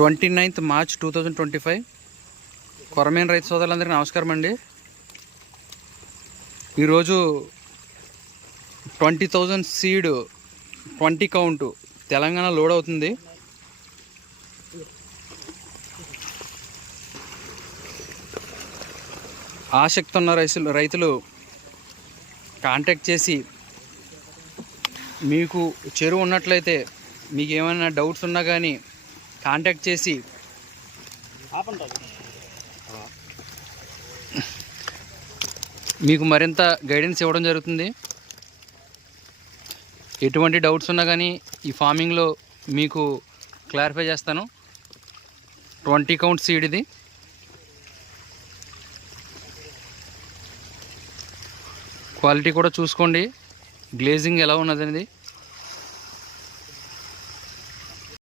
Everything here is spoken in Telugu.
29th March 2025. కొరమేను రైతు సోదరులందరికీ నమస్కారం అండి. ఈరోజు 20,000 సీడ్ 20 కౌంట్ తెలంగాణ లోడ్ అవుతుంది. ఆసక్తి ఉన్న రైతులు కాంటాక్ట్ చేసి, మీకు చెరువు ఉన్నట్లయితే మీకు ఏమైనా డౌట్స్ ఉన్నా కానీ కాంటాక్ట్ చేసి మీకు మరింత గైడెన్స్ ఇవ్వడం జరుగుతుంది. ఎటువంటి డౌట్స్ ఉన్నా కానీ ఈ ఫార్మింగ్లో మీకు క్లారిఫై చేస్తాను. 20 కౌంట్ సీడ్ ఇది. క్వాలిటీ కూడా చూసుకోండి, గ్లేజింగ్ ఎలా ఉన్నదనేది.